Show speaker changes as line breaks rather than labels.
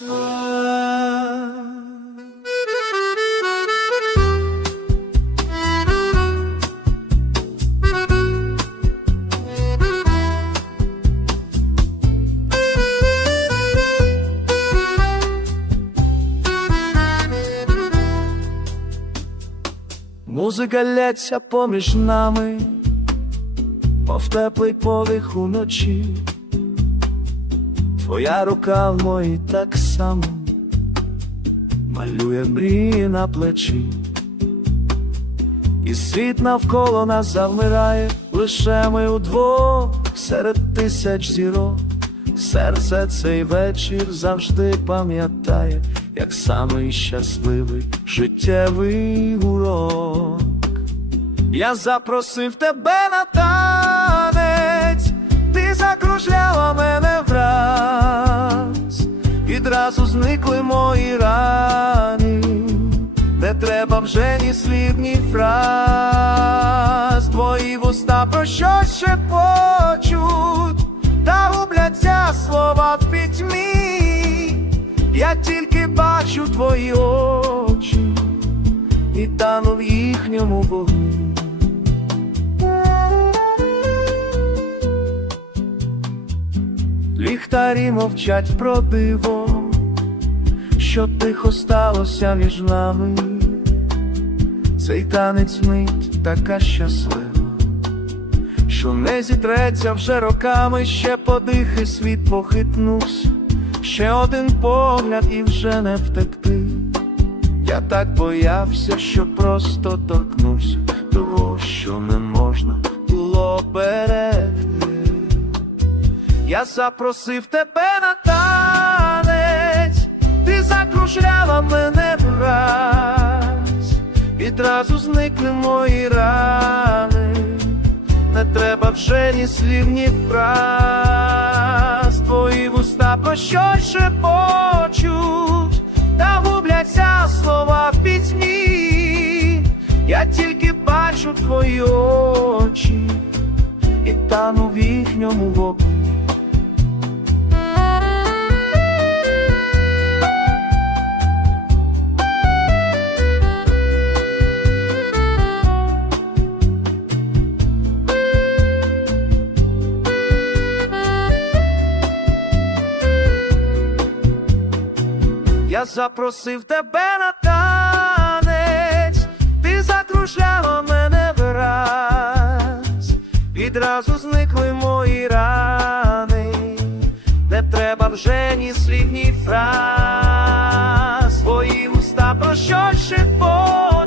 Музика лється поміж нами, мов теплий повіх уночі. Твоя рука в моїй так само малює мрії на плечі, і світ навколо нас завмирає, лише ми удвох серед тисяч зірок. Серце цей вечір завжди пам'ятає, як самий щасливий життєвий урок. Я запросив тебе на танець, треба вже ні слів, ні фраз, твої вуста про щось ще почуть, та губляться слова в пітьмі, я тільки бачу твої очі і тану в їхньому вогні. Ліхтарі мовчать про диво, що тихо сталося між нами. Цей танець мить така щаслива, що не зітреться вже роками, ще подихи світ похитнувся, ще один погляд і вже не втекти. Я так боявся, що просто торкнуся того, що не можна було берегти. Я запросив тебе на танець, ти закружляла мене враз, відразу зникли мої рани, не треба вже ні слів, ні фраз, твої вуста про щось шепочуть, та губляться слова в пітьмі, я тільки бачу твої очі і тану в їхньому вогні. Я запросив тебе на танець, ти закружляла мене враз, відразу зникли мої рани, не треба вже ні слів, ні фраз, твої уста про губляться слова.